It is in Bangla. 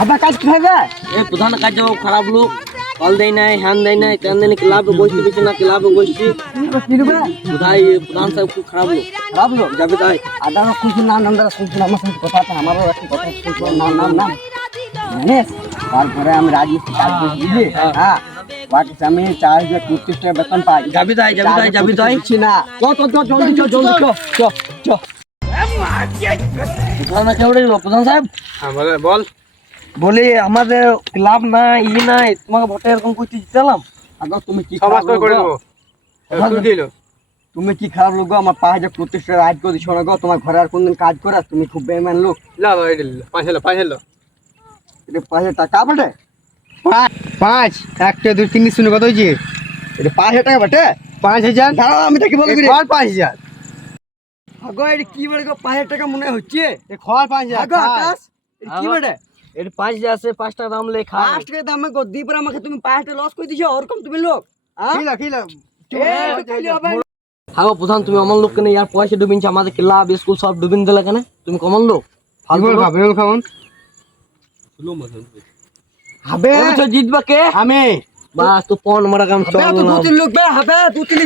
আবার কাজ খাবে এই প্রধান কাজ খারাপ লোক কল দেয় নাই হ্যান দেয় নাই তেন দেয় ক্লাবে বসতে দিচ্ছে না ক্লাবে বসছি কোথায় প্রধান সাহেব খুব খারাপ লোক যাবে তাই আদার শুনছি নাম নাম দ্বারা শুনছি আমার সঙ্গে কথা আছে আমারও একটু কথা শুনছি নাম নাম নাম জানিস তারপরে আমি রাজমিস্ত্রি কাজ করছি বুঝলি হ্যাঁ বাকি আমি 4030 টাকা বেতন পাই যাবি তাই দিচ্ছি না জলদি চ প্রধান কেমন প্রধান সাহেব বল বলি আমাদের ক্লাব না নাই তোমাকে ভোটে এরকম করতে দিলাম আগে তুমি কি সমাজ করে দেবো তুমি কি খারাপ লোক গো আমার 5025 টাকা রাজ করে দিছো না গো তোমার ঘরে আর কোনদিন কাজ করে তুমি খুব বেঈমান লোক লা লা এটা লা 5 এটা 5000 টাকা বটে 5 1 2 3 শুনে কত হইছে এটা 5000 টাকা বটে 5000 দাঁড়াও আমি তাকে বলবি রে খল 5000 আগো এটা কি বলে গো 5000 টাকা মনে হচ্ছে এ খল 5000 আগো আকাশ এটা কি বটে এর 5 আছে 5 টাকা দাম লেখা 5 টাকা দামে গো দিপর আমাকে তুমি 5 টাকা লস করে দিছো ওরকম তুমি লোক হ্যাঁ খিলা হ্যাঁ প্রধান তুমি অমন লোক কেন ইয়ার পয়সা ডুবিনছে আমাদের ক্লাব স্কুল সব ডুবিন দিলে কেন তুমি কমন লোক ফালতু লোক। খাবন হবে এবছর জিতবা কে আমি বাস তো পন মারা কাম হবে চল তো দু তিন লোক বে হবে দু তিন